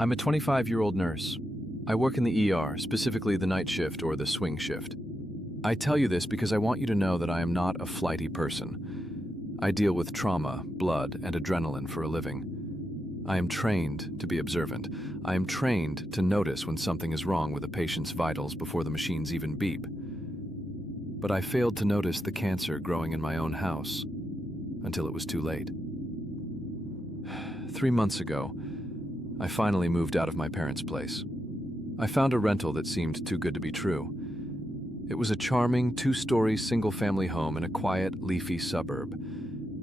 I'm a 25-year-old nurse. I work in the ER, specifically the night shift or the swing shift. I tell you this because I want you to know that I am not a flighty person. I deal with trauma, blood, and adrenaline for a living. I am trained to be observant. I am trained to notice when something is wrong with a patient's vitals before the machines even beep. But I failed to notice the cancer growing in my own house until it was too late. 3 months ago, I finally moved out of my parents' place. I found a rental that seemed too good to be true. It was a charming 2-story single-family home in a quiet, leafy suburb.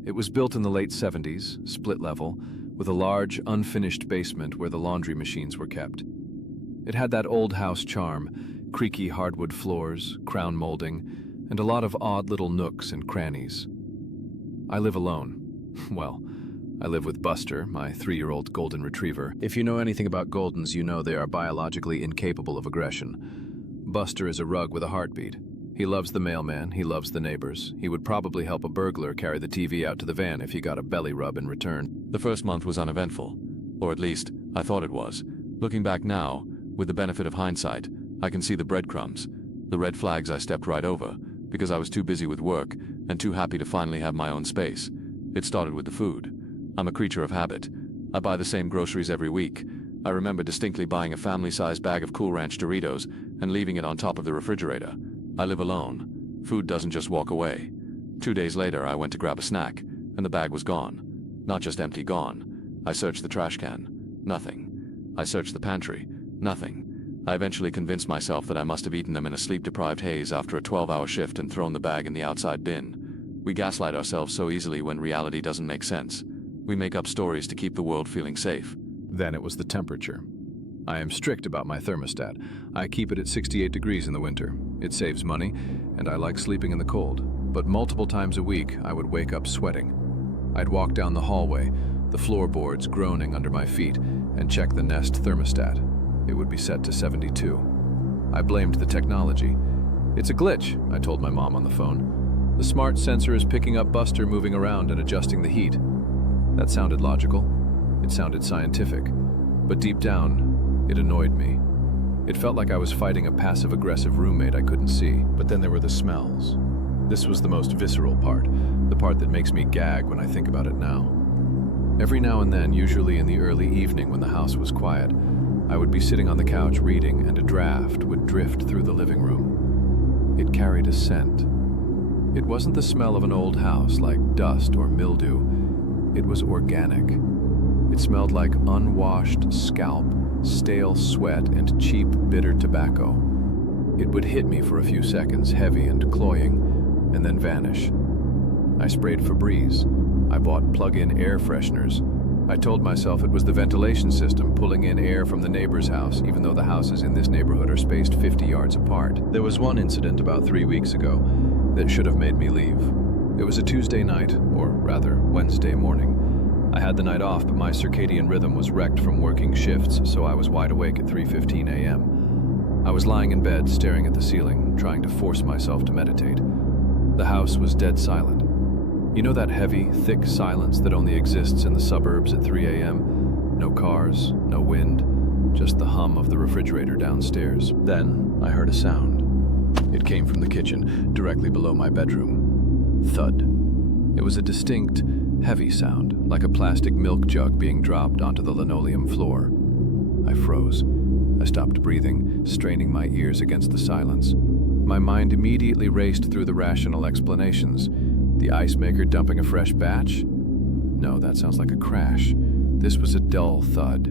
It was built in the late 70s, split level, with a large, unfinished basement where the laundry machines were kept. It had that old house charm, creaky hardwood floors, crown molding, and a lot of odd little nooks and crannies. I live alone. Well, I live with Buster, my 3-year-old golden retriever. If you know anything about Goldens, you know they are biologically incapable of aggression. Buster is a rug with a heartbeat. He loves the mailman, he loves the neighbors. He would probably help a burglar carry the TV out to the van if he got a belly rub in return. The first month was uneventful, or at least, I thought it was. Looking back now, with the benefit of hindsight, I can see the breadcrumbs, the red flags I stepped right over, because I was too busy with work and too happy to finally have my own space. It started with the food. I'm a creature of habit. I buy the same groceries every week. I remember distinctly buying a family-sized bag of Cool Ranch Doritos and leaving it on top of the refrigerator. I live alone. Food doesn't just walk away. 2 days later, I went to grab a snack, and the bag was gone. Not just empty, gone. I searched the trash can. Nothing. I searched the pantry. Nothing. I eventually convinced myself that I must have eaten them in a sleep-deprived haze after a 12-hour shift and thrown the bag in the outside bin. We gaslight ourselves so easily when reality doesn't make sense. We make up stories to keep the world feeling safe. Then it was the temperature. I am strict about my thermostat. I keep it at 68 degrees in the winter. It saves money, and I like sleeping in the cold. But multiple times a week, I would wake up sweating. I'd walk down the hallway, the floorboards groaning under my feet, and check the Nest thermostat. It would be set to 72. I blamed the technology. It's a glitch, I told my mom on the phone. The smart sensor is picking up Buster moving around and adjusting the heat. That sounded logical. It sounded scientific. But deep down, it annoyed me. It felt like I was fighting a passive-aggressive roommate I couldn't see. But then there were the smells. This was the most visceral part, the part that makes me gag when I think about it now. Every now and then, usually in the early evening when the house was quiet, I would be sitting on the couch reading, and a draft would drift through the living room. It carried a scent. It wasn't the smell of an old house like dust or mildew. It was organic. It smelled like unwashed scalp, stale sweat, and cheap, bitter tobacco. It would hit me for a few seconds, heavy and cloying, and then vanish. I sprayed Febreze. I bought plug-in air fresheners. I told myself it was the ventilation system pulling in air from the neighbor's house, even though the houses in this neighborhood are spaced 50 yards apart. There was one incident about 3 weeks ago that should have made me leave. It was a Tuesday night, or rather, Wednesday morning. I had the night off, but my circadian rhythm was wrecked from working shifts, so I was wide awake at 3:15 a.m. I was lying in bed, staring at the ceiling, trying to force myself to meditate. The house was dead silent. You know that heavy, thick silence that only exists in the suburbs at 3 a.m.? No cars, no wind, just the hum of the refrigerator downstairs. Then I heard a sound. It came from the kitchen, directly below my bedroom. Thud. It was a distinct, heavy sound, like a plastic milk jug being dropped onto the linoleum floor. I froze. I stopped breathing, straining my ears against the silence. My mind immediately raced through the rational explanations. The ice maker dumping a fresh batch? No, that sounds like a crash. This was a dull thud.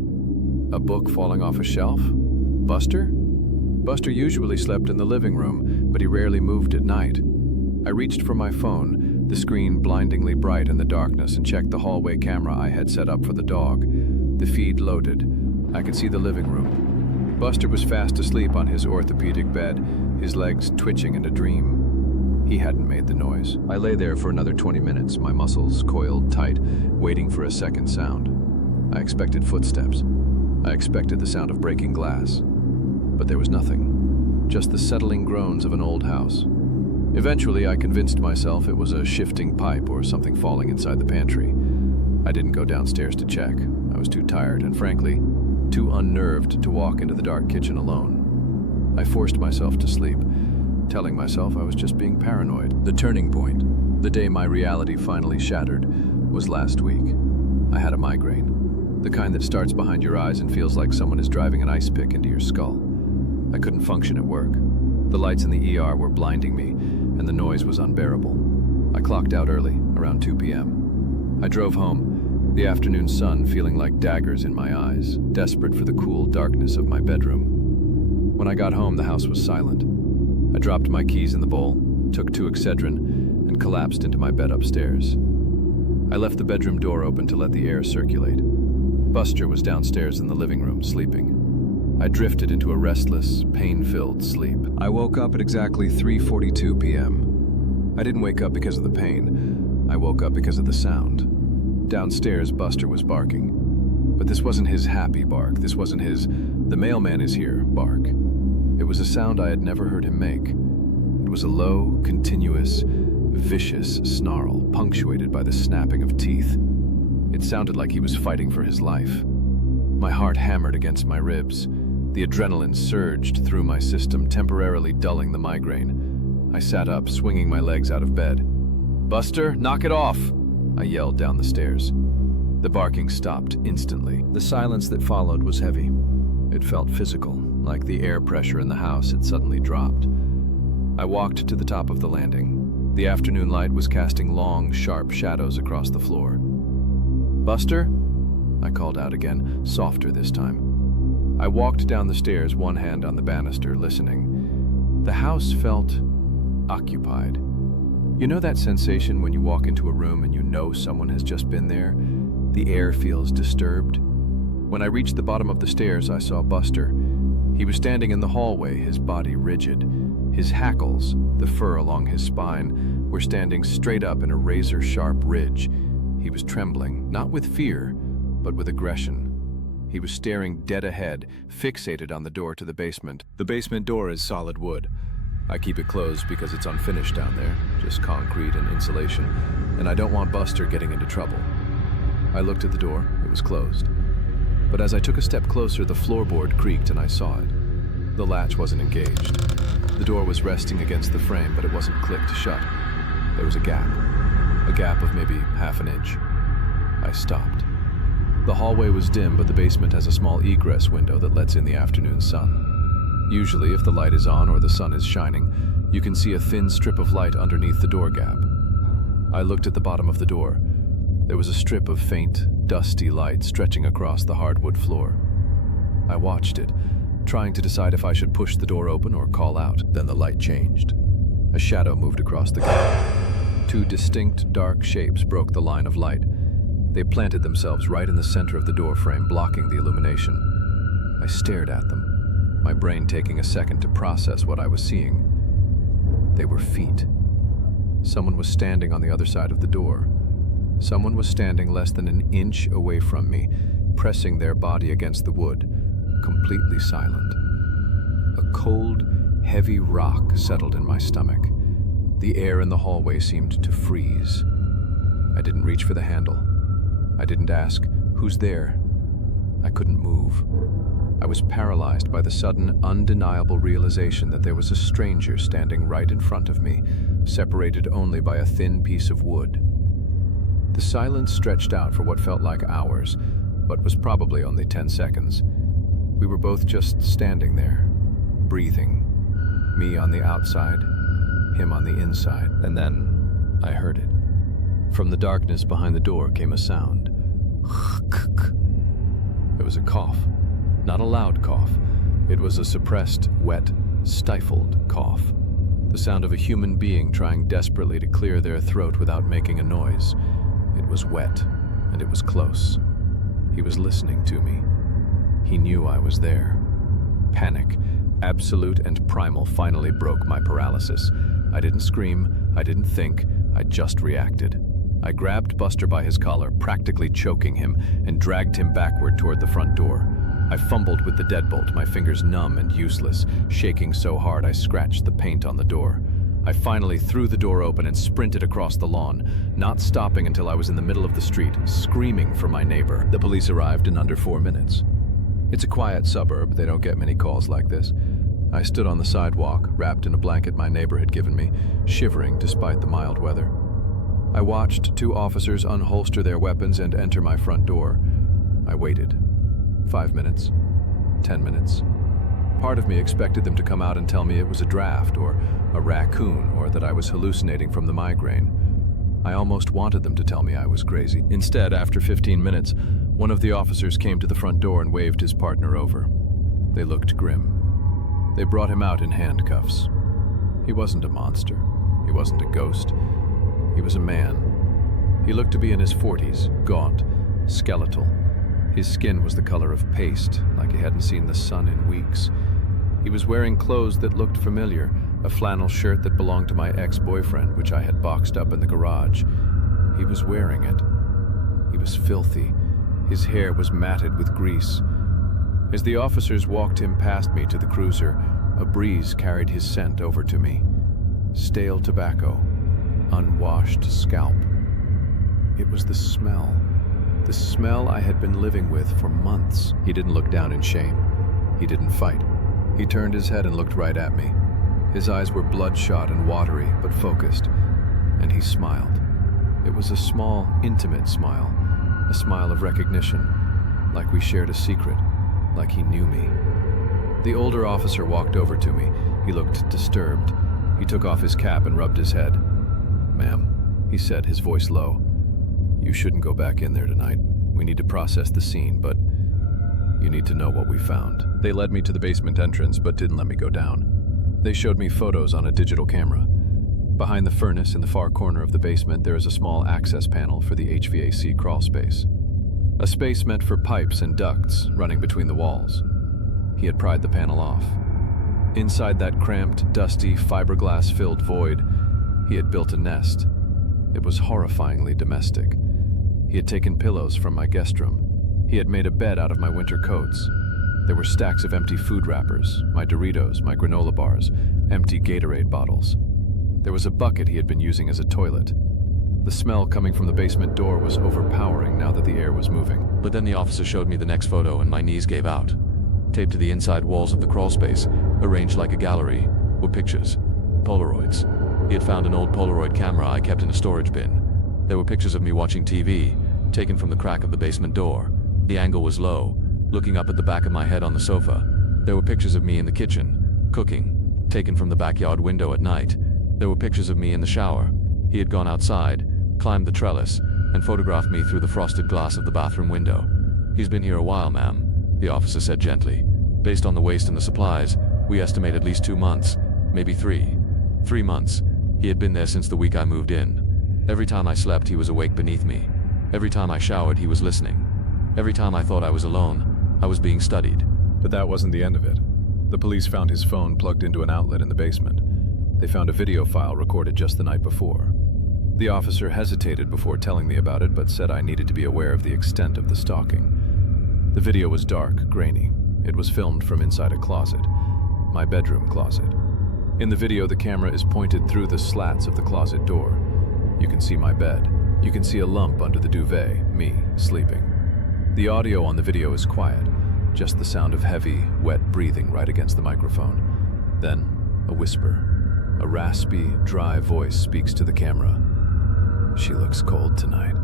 A book falling off a shelf? Buster? Buster usually slept in the living room, but he rarely moved at night. I reached for my phone, the screen blindingly bright in the darkness, and checked the hallway camera I had set up for the dog. The feed loaded. I could see the living room. Buster was fast asleep on his orthopedic bed, his legs twitching in a dream. He hadn't made the noise. I lay there for another 20 minutes, my muscles coiled tight, waiting for a second sound. I expected footsteps. I expected the sound of breaking glass. But there was nothing, just the settling groans of an old house. Eventually, I convinced myself it was a shifting pipe or something falling inside the pantry. I didn't go downstairs to check. I was too tired and, frankly, too unnerved to walk into the dark kitchen alone. I forced myself to sleep, telling myself I was just being paranoid. The turning point, the day my reality finally shattered, was last week. I had a migraine, the kind that starts behind your eyes and feels like someone is driving an ice pick into your skull. I couldn't function at work. The lights in the ER were blinding me, and the noise was unbearable. I clocked out early, around 2 p.m. I drove home, the afternoon sun feeling like daggers in my eyes, desperate for the cool darkness of my bedroom. When I got home, the house was silent. I dropped my keys in the bowl, took 2 Excedrin, and collapsed into my bed upstairs. I left the bedroom door open to let the air circulate. Buster was downstairs in the living room, sleeping. I drifted into a restless, pain-filled sleep. I woke up at exactly 3:42 p.m. I didn't wake up because of the pain. I woke up because of the sound. Downstairs, Buster was barking. But this wasn't his happy bark. This wasn't his "the mailman is here" bark. It was a sound I had never heard him make. It was a low, continuous, vicious snarl, punctuated by the snapping of teeth. It sounded like he was fighting for his life. My heart hammered against my ribs. The adrenaline surged through my system, temporarily dulling the migraine. I sat up, swinging my legs out of bed. "Buster, knock it off!" I yelled down the stairs. The barking stopped instantly. The silence that followed was heavy. It felt physical, like the air pressure in the house had suddenly dropped. I walked to the top of the landing. The afternoon light was casting long, sharp shadows across the floor. "Buster?" I called out again, softer this time. I walked down the stairs, one hand on the banister, listening. The house felt occupied. You know that sensation when you walk into a room and you know someone has just been there? The air feels disturbed. When I reached the bottom of the stairs, I saw Buster. He was standing in the hallway, his body rigid. His hackles, the fur along his spine, were standing straight up in a razor-sharp ridge. He was trembling, not with fear, but with aggression. He was staring dead ahead, fixated on the door to the basement. The basement door is solid wood. I keep it closed because it's unfinished down there, just concrete and insulation, and I don't want Buster getting into trouble. I looked at the door. It was closed. But as I took a step closer, the floorboard creaked and I saw it. The latch wasn't engaged. The door was resting against the frame, but it wasn't clicked shut. There was a gap of maybe half an inch. I stopped. The hallway was dim, but the basement has a small egress window that lets in the afternoon sun. Usually, if the light is on or the sun is shining, you can see a thin strip of light underneath the door gap. I looked at the bottom of the door. There was a strip of faint, dusty light stretching across the hardwood floor. I watched it, trying to decide if I should push the door open or call out. Then the light changed. A shadow moved across the gap. 2 distinct, dark shapes broke the line of light. They planted themselves right in the center of the door frame, blocking the illumination. I stared at them, my brain taking a second to process what I was seeing. They were feet. Someone was standing on the other side of the door. Someone was standing less than an inch away from me, pressing their body against the wood, completely silent. A cold, heavy rock settled in my stomach. The air in the hallway seemed to freeze. I didn't reach for the handle. I didn't ask, "Who's there?" I couldn't move. I was paralyzed by the sudden, undeniable realization that there was a stranger standing right in front of me, separated only by a thin piece of wood. The silence stretched out for what felt like hours, but was probably only 10 seconds. We were both just standing there, breathing. Me on the outside, him on the inside. And then I heard it. From the darkness behind the door came a sound. It was a cough. Not a loud cough. It was a suppressed, wet, stifled cough. The sound of a human being trying desperately to clear their throat without making a noise. It was wet, and it was close. He was listening to me. He knew I was there. Panic, absolute and primal, finally broke my paralysis. I didn't scream, I didn't think, I just reacted. I grabbed Buster by his collar, practically choking him, and dragged him backward toward the front door. I fumbled with the deadbolt, my fingers numb and useless, shaking so hard I scratched the paint on the door. I finally threw the door open and sprinted across the lawn, not stopping until I was in the middle of the street, screaming for my neighbor. The police arrived in under 4 minutes. It's a quiet suburb. They don't get many calls like this. I stood on the sidewalk, wrapped in a blanket my neighbor had given me, shivering despite the mild weather. I watched 2 officers unholster their weapons and enter my front door. I waited. 5 minutes. 10 minutes. Part of me expected them to come out and tell me it was a draft, or a raccoon, or that I was hallucinating from the migraine. I almost wanted them to tell me I was crazy. Instead, after 15 minutes, one of the officers came to the front door and waved his partner over. They looked grim. They brought him out in handcuffs. He wasn't a monster. He wasn't a ghost. He was a man. He looked to be in his 40s, gaunt, skeletal. His skin was the color of paste, like he hadn't seen the sun in weeks. He was wearing clothes that looked familiar, a flannel shirt that belonged to my ex-boyfriend, which I had boxed up in the garage. He was wearing it. He was filthy. His hair was matted with grease. As the officers walked him past me to the cruiser, a breeze carried his scent over to me. Stale tobacco, unwashed scalp. It was the smell I had been living with for months. He didn't look down in shame. He didn't fight. He turned his head and looked right at me. His eyes were bloodshot and watery, but focused, and he smiled. It was a small, intimate smile, a smile of recognition, like we shared a secret, like he knew me. The older officer walked over to me. He looked disturbed. He took off his cap and rubbed his head. "Ma'am," he said, his voice low, "you shouldn't go back in there tonight. We need to process the scene, but you need to know what we found." They led me to the basement entrance, but didn't let me go down. They showed me photos on a digital camera. Behind the furnace in the far corner of the basement, there is a small access panel for the HVAC crawl space. A space meant for pipes and ducts running between the walls. He had pried the panel off. Inside that cramped, dusty, fiberglass-filled void, he had built a nest. It was horrifyingly domestic. He had taken pillows from my guest room. He had made a bed out of my winter coats. There were stacks of empty food wrappers, my Doritos, my granola bars, empty Gatorade bottles. There was a bucket he had been using as a toilet. The smell coming from the basement door was overpowering now that the air was moving. But then the officer showed me the next photo and my knees gave out. Taped to the inside walls of the crawl space, arranged like a gallery, were pictures. Polaroids. He had found an old Polaroid camera I kept in a storage bin. There were pictures of me watching TV, taken from the crack of the basement door. The angle was low, looking up at the back of my head on the sofa. There were pictures of me in the kitchen, cooking, taken from the backyard window at night. There were pictures of me in the shower. He had gone outside, climbed the trellis, and photographed me through the frosted glass of the bathroom window. "He's been here a while, ma'am," the officer said gently. "Based on the waste and the supplies, we estimate at least 2 months, maybe 3. 3 months. He had been there since the week I moved in. Every time I slept, he was awake beneath me. Every time I showered, he was listening. Every time I thought I was alone, I was being studied." But that wasn't the end of it. The police found his phone plugged into an outlet in the basement. They found a video file recorded just the night before. The officer hesitated before telling me about it, but said I needed to be aware of the extent of the stalking. The video was dark, grainy. It was filmed from inside a closet, my bedroom closet. In the video, the camera is pointed through the slats of the closet door. You can see my bed. You can see a lump under the duvet, me, sleeping. The audio on the video is quiet, just the sound of heavy, wet breathing right against the microphone. Then, a whisper. A raspy, dry voice speaks to the camera. "She looks cold tonight.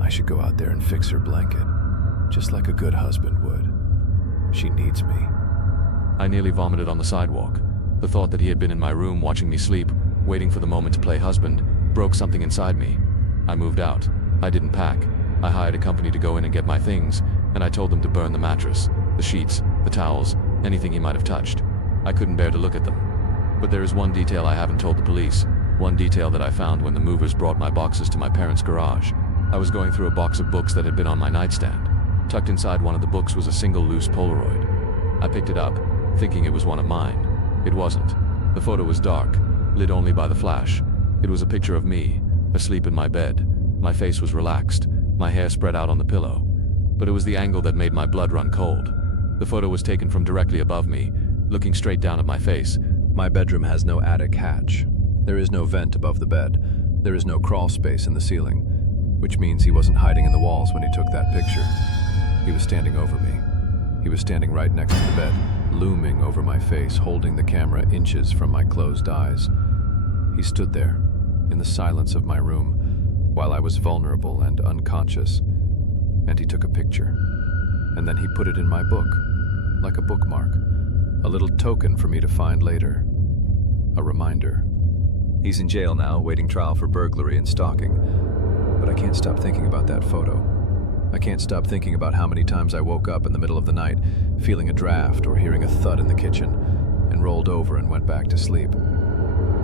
I should go out there and fix her blanket, just like a good husband would. She needs me." I nearly vomited on the sidewalk. The thought that he had been in my room watching me sleep, waiting for the moment to play husband, broke something inside me. I moved out. I didn't pack. I hired a company to go in and get my things, and I told them to burn the mattress, the sheets, the towels, anything he might have touched. I couldn't bear to look at them. But there is one detail I haven't told the police, one detail that I found when the movers brought my boxes to my parents' garage. I was going through a box of books that had been on my nightstand. Tucked inside one of the books was a single loose Polaroid. I picked it up, thinking it was one of mine. It wasn't. The photo was dark, lit only by the flash. It was a picture of me, asleep in my bed. My face was relaxed, my hair spread out on the pillow. But it was the angle that made my blood run cold. The photo was taken from directly above me, looking straight down at my face. My bedroom has no attic hatch. There is no vent above the bed. There is no crawl space in the ceiling, which means he wasn't hiding in the walls when he took that picture. He was standing over me. He was standing right next to the bed, looming over my face, holding the camera inches from my closed eyes. He stood there, in the silence of my room, while I was vulnerable and unconscious, and he took a picture. And then he put it in my book, like a bookmark, a little token for me to find later, a reminder. He's in jail now, waiting trial for burglary and stalking, but I can't stop thinking about that photo. I can't stop thinking about how many times I woke up in the middle of the night, feeling a draft or hearing a thud in the kitchen, and rolled over and went back to sleep.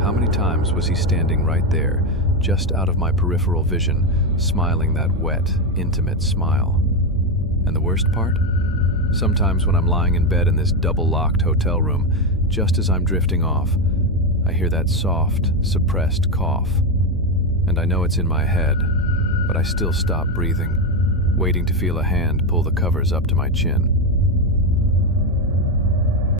How many times was he standing right there, just out of my peripheral vision, smiling that wet, intimate smile? And the worst part? Sometimes when I'm lying in bed in this double-locked hotel room, just as I'm drifting off, I hear that soft, suppressed cough. And I know it's in my head, but I still stop breathing, waiting to feel a hand pull the covers up to my chin.